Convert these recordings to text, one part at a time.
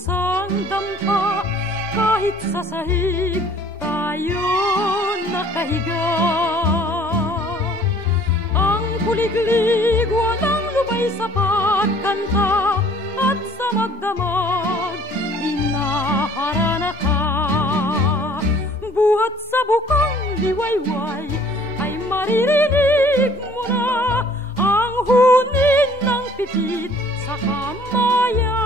isang dampa, kahit sa sahig tayo nakahiga. Ang kuliglig walang lubay sa pagkanta, at sa magdamag inaharana ka. Buhat sa bukang liwayway ay maririnig mo na ang hunin ng pipit sa kamaya,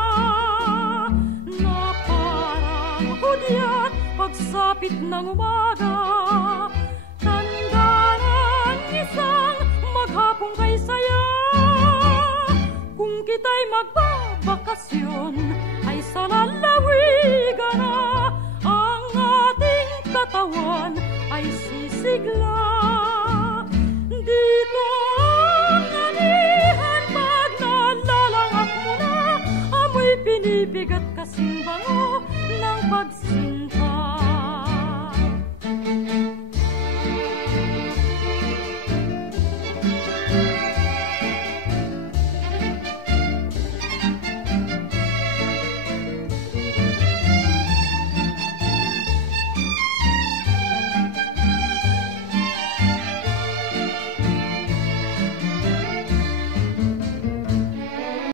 na parang hudyat pagsapit ng umaga. Tanda ng isang maghapong kay saya, kung kita'y magbabakasyon ay sa